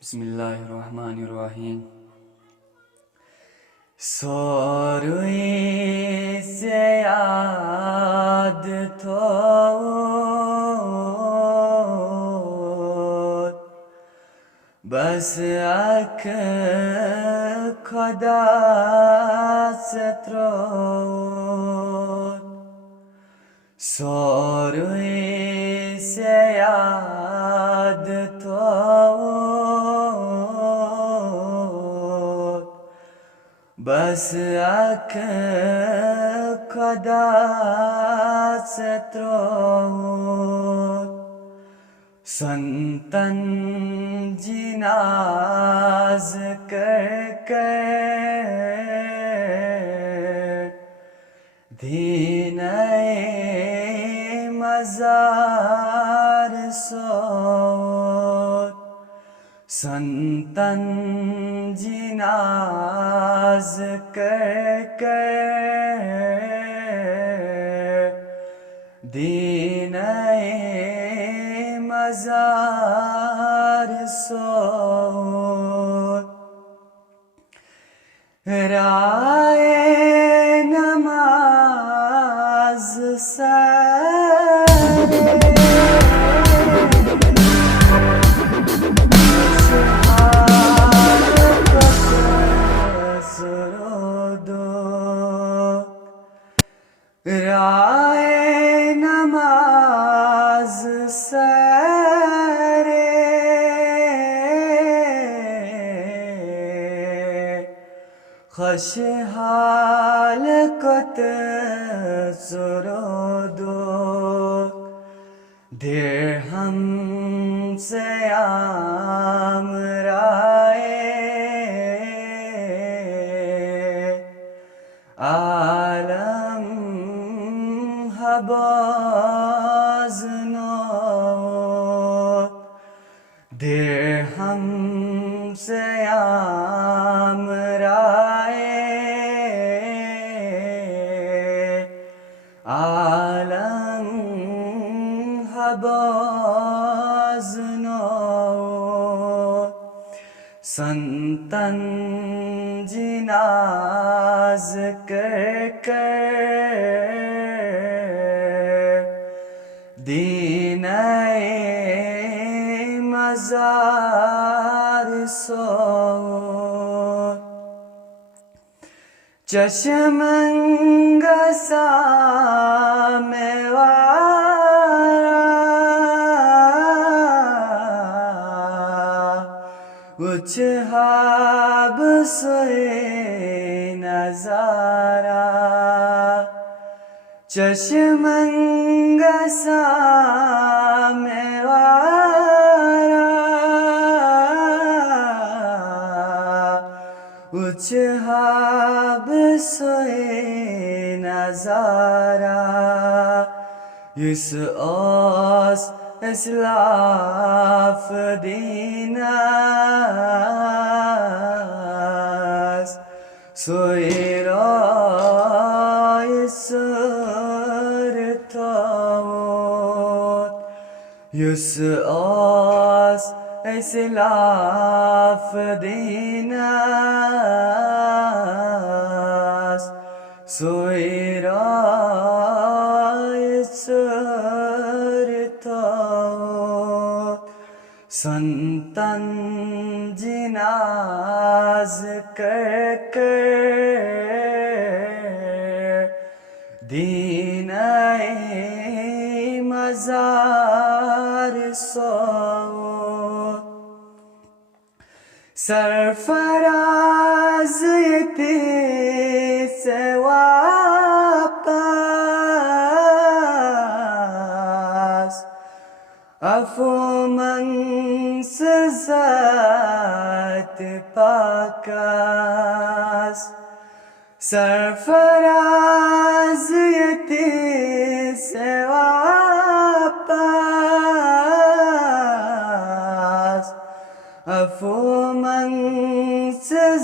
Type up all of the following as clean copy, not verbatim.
बिस्मिल्लाहिर्रहमानिर्रहीम। सोरुई से याद थोत बस अख खुदा से त्रोत सोरुई से याद थोत बस अख खुदा से त्रोत संतन जिनाज कर दीने मजार सोत संतन जिनाज कर दीने मजार सोत राय नमाज राय नमाज सरे खुशहाल कत सुरोदो दिरहम से आमराए आलम हबाज़नो दिरहम से आमराए आलम हबाज़नो संतन जिनाज कर दीने मजार सोत चशमंगसा उछहाब सोए नजारा चशमंगसा उछहाब सोए नजारा इस ओस इस्लाफ दीनास सोए रोइसर थोत इस ओस इस्लाफ दीनास सोए रोइसर थोत संतन जिनाज कर दीने मजार सोत सरफराज ये से वापस अफुमन ज़ात पाकस सरफराज ये से वापस अफुमन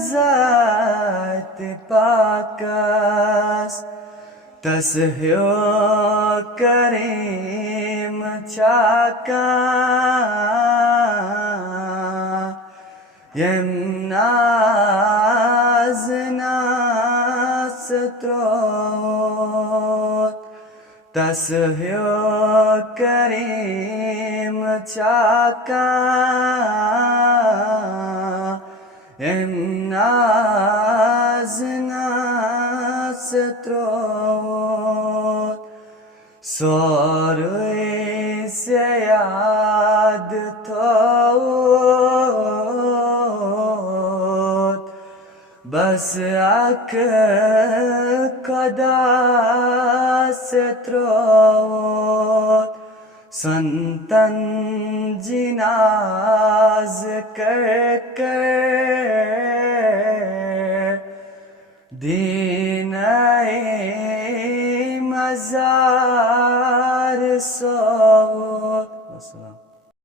ज़ात पाकस तस्यो करीम चाका Yemnaz nastrot Tasyo karim chaka Yemnaz nastrot Sorui se yad tot Bas ak kada se trot Santan jinaz कर Din-e mazar so